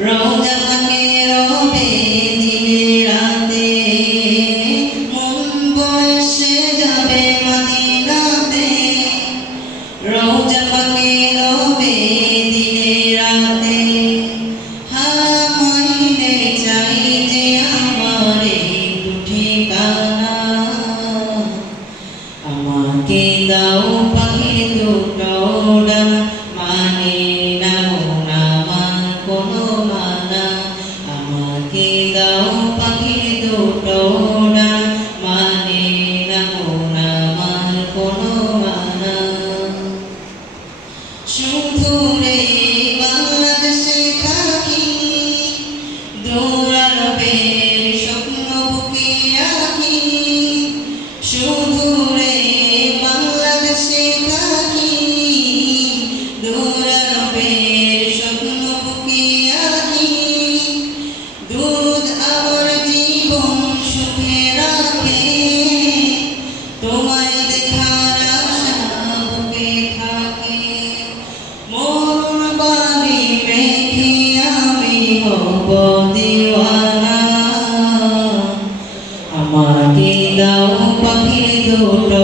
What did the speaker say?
রোজা পাকে রবে দিনে রাতে মন বসে যাবে মদিনাতে রোজা পাকে রবে দিনে রাতে হামাইলে চাই যে আমার একটু ঠিকানা আমাকে দাও পাখির দুটো ডানা মানে না আমার কোনো মানা আমাকে দাও পাখির দুটো ডানা মানে না আমার কোনো মানা শুধু রে বাংলাদেশে থাকি দূরারবের স্বপ্ন বুকে আঁকি শুধু রে বাংলাদেশে থাকি দূরারবের স্বপ্ন বুকে আঁকি দুধ আমার জীবন সুখে রাখে তোমায় দেখার আশা বুকে থাকে মন বাণী মেখে আমি হব দিওয়ানা আমাকে দাও পাখির দুটো